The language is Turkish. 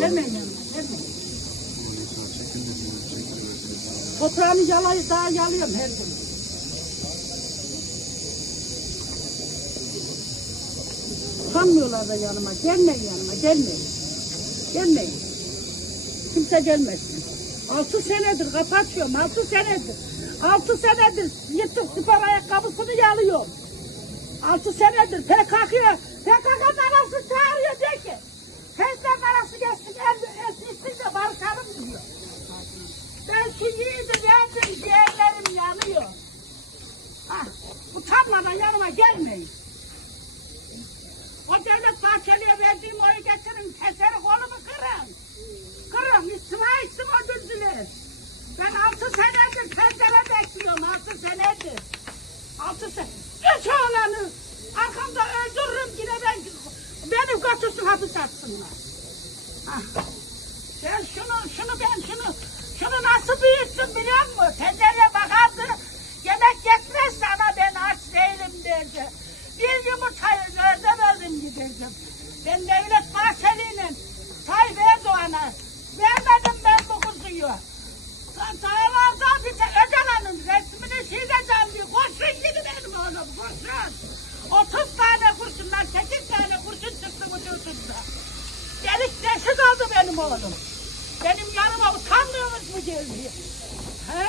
Gelmeyin yanıma, gelmeyin. Toprağını yalayı daha yalıyorum her gün. Sanmıyorlar da yanıma. Gelmeyin yanıma, gelmeyin. Gelmeyin. Kimse gelmesin. Altı senedir kapatıyorum, altı senedir. Altı senedir yırtık spor ayakkabısını yalıyorum. Altı senedir PKK'ya, PKK arası Yiğidi verdim, ciğerlerim yanıyor. Ah, utanmadan yanıma gelmeyin. O devlet bahçeliye verdiğim oyu getirin, keseri kolumu kırın. Kırın, istima istima öldürdüler. Ben altı senedir pencere bekliyorum, altı senedir. Altı sene. Üç oğlanı arkamda öldürürüm yine ben, beni götürsün hapis atsınlar. Ah. Ben şunu, şunu ben şunu, şunu nasıl büyüttüm biliyor musun? Tencereye bakardı, yemek yetmezse ana ben aç değilim derdi. Bir yumurtayı nerede verdim gideceğim. Ben Devlet Bahçeli'yle Tayyip Erdoğan'a vermedim ben bu kuzuyu. Dağlarda bir de Öcalan'ın resmini sileceğim diye kurşun gibi benim oğlum kurşun. 30 oldu benim oğlum. Benim yanıma utanmıyorsunuz mu geldi? He?